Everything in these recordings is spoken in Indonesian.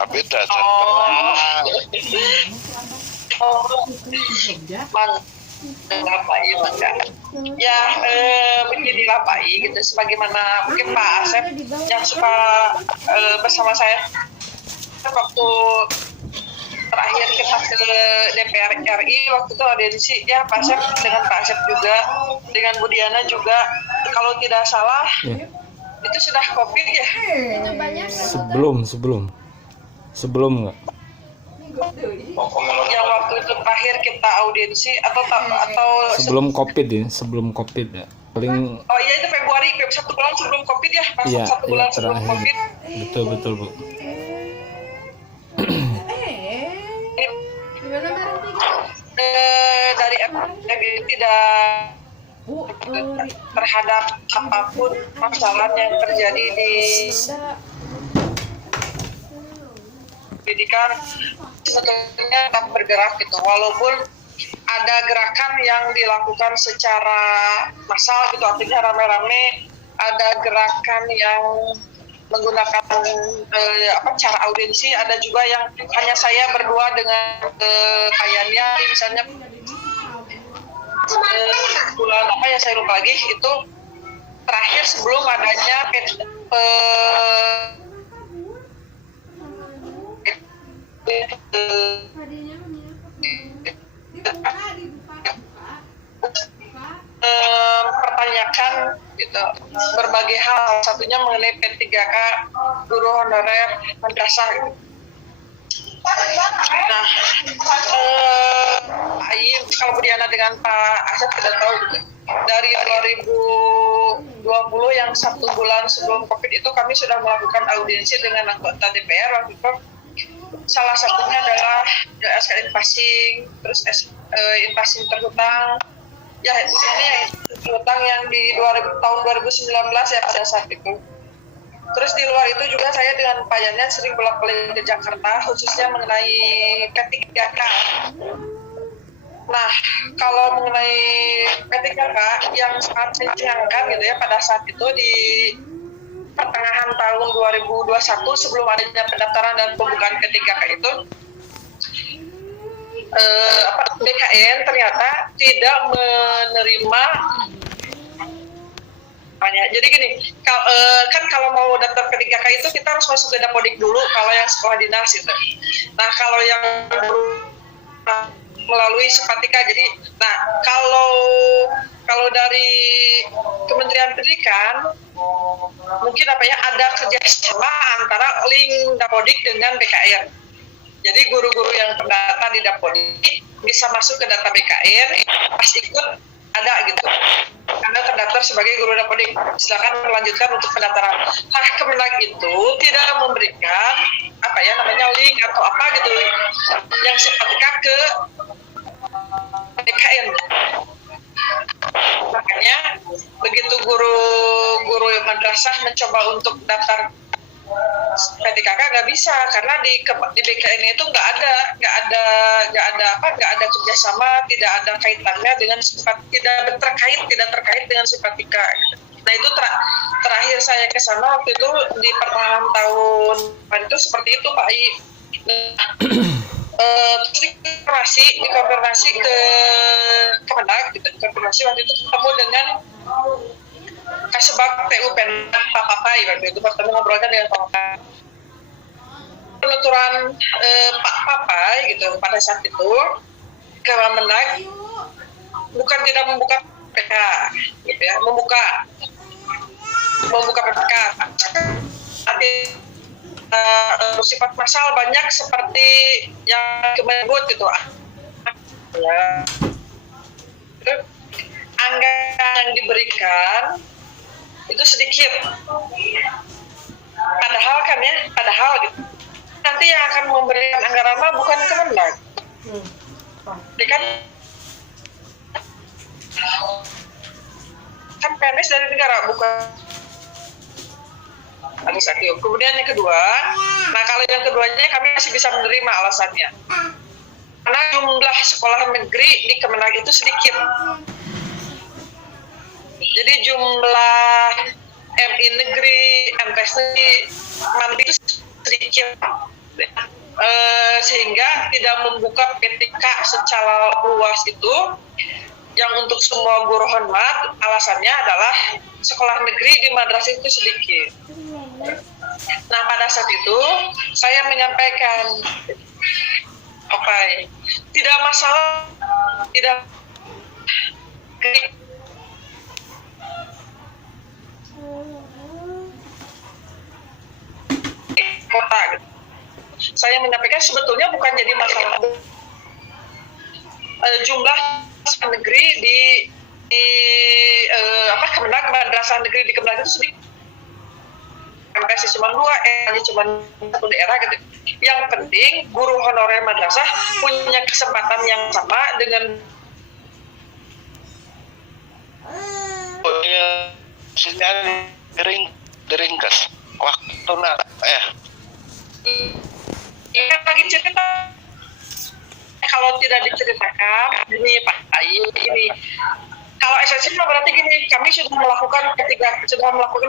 Tapi tidak Oh. Oh, Pak I, mangga. Ya, beginilah Pak I, gitu. Sebagaimana mungkin Pak Asep yang suka bersama saya waktu terakhir kita ke DPR RI waktu itu audiensi ya Pak Asep dengan Pak Asep juga dengan Bu Diana juga kalau tidak salah itu sudah COVID ya. Sebelum nggak? Yang waktu itu terakhir kita audiensi atau Sebelum COVID ya. Paling. Oh iya itu Februari, 1 bulan sebelum COVID ya, pas Iya, 1 bulan sebelum terakhir. COVID. Betul Bu. Dari FPG tidak terhadap apapun masalah yang terjadi di pendidikan sebetulnya tetap bergerak gitu, walaupun ada gerakan yang dilakukan secara massal gitu, artinya rame-rame, ada gerakan yang menggunakan cara audiensi, ada juga yang hanya saya berdua dengan kliennya, misalnya bulan apa ya saya lupa lagi, itu terakhir sebelum adanya mempertanyakan gitu berbagai hal, satunya mengenai P3K guru honorer madrasah gitu. Nah, kalau Bu Diana dengan Pak Asep tidak tahu gitu. Dari 2020 yang 1 bulan sebelum COVID itu kami sudah melakukan audiensi dengan anggota DPR waktu itu. Salah satunya adalah SK Infasing, terus Infasing terhutang. Ya, ini terhutang yang di tahun 2019 ya pada saat itu. Terus di luar itu juga saya dengan Pak Yanet sering bolak-balik ke Jakarta, khususnya mengenai P3K. Nah, kalau mengenai P3K yang sangat mencengangkan gitu ya pada saat itu di pertengahan tahun 2021 sebelum adanya pendaftaran dan pembukaan P3K itu, BKN ternyata tidak menerima. Jadi gini, kan kalau mau daftar P3K itu kita harus masuk ke Dapodik dulu kalau yang sekolah dinas itu. Nah kalau yang melalui Sepatika, jadi nah kalau dari Kementerian Pendidikan mungkin ada kerjasama antara link Dapodik dengan BKN. Jadi guru-guru yang terdata di Dapodik bisa masuk ke data BKN, pas ikut ada gitu. Anda terdaftar sebagai guru Dapodik, silakan melanjutkan untuk pendaftaran. Nah, Kemenag itu tidak memberikan link atau apa gitu yang Sepatika ke BKN. Makanya begitu guru madrasah mencoba untuk daftar P3K nggak bisa karena di BKN itu nggak ada kerjasama, tidak ada kaitannya dengan tidak terkait dengan Sepatika. Nah itu terakhir saya ke sana waktu itu di pertengahan tahun itu seperti itu Pak I. Terus dikonfirmasi ke Kemenag gitu, konfirmasi waktu itu ketemu dengan Kasubag PUPN Pak Papai waktu itu bertemu ngobrolkan dengan Pak Papai. Penuturan Pak Papai gitu pada saat itu Kemenag bukan tidak membuka PK gitu ya, membuka PK tapi sifat massal banyak seperti yang Kemendikbud gitu ya. Anggaran yang diberikan itu sedikit, padahal gitu nanti yang akan memberikan anggaran mah bukan Kemendag, kan PNS dari negara bukan administratif. Kemudian yang kedua, nah kalau yang keduanya kami masih bisa menerima alasannya karena jumlah sekolah negeri di Kemenag itu sedikit. Jadi jumlah MI negeri, MTs negeri, mandiri itu sedikit. sehingga tidak membuka PTK secara luas itu. Yang untuk semua guru hormat, alasannya adalah sekolah negeri di madrasah itu sedikit. Nah, pada saat itu saya menyampaikan, oke, tidak masalah, tidak kota. Saya menyampaikan sebetulnya bukan jadi masalah jumlah negeri di Kemenag, madrasah negeri di Kemenag itu sedikit. MTS cuma 2, hanya cuma 1 daerah gitu. Yang penting guru honorer madrasah punya kesempatan yang sama dengan diringkas waktu ini lagi cerita. Kalau tidak diceritakan, ini Pak Ayu, ini kalau esensi berarti gini, kami sudah melakukan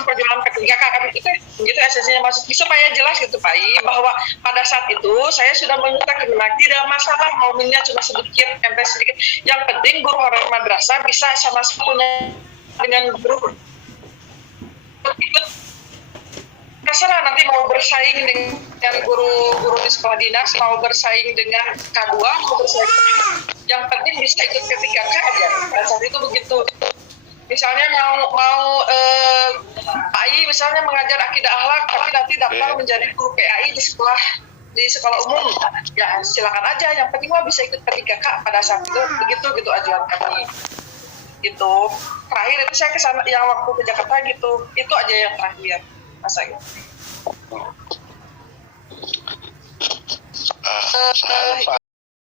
perjuangan P3K, kami itu gitu esensinya maksud supaya jelas gitu Pak Ayu, bahwa pada saat itu saya sudah meminta Kemenag, tidak masalah momennya cuma sedikit, MTS sedikit, yang penting guru honorer madrasah bisa sama-sama punya dengan guru ikut terserah nanti mau bersaing dengan guru di sekolah dinas, mau bersaing dengan K2, mau bersaing, yang penting bisa ikut P3K aja. Pada saat itu begitu. Misalnya mau Pak Ai misalnya mengajar akidah akhlak, tapi nanti daftar menjadi guru PAI di sekolah umum, ya silakan aja. Yang penting mah bisa ikut P3K pada saat itu, begitu ajuan kami. Gitu. Terakhir itu saya kesana, yang waktu ke Jakarta gitu, itu aja yang terakhir. Masa gitu.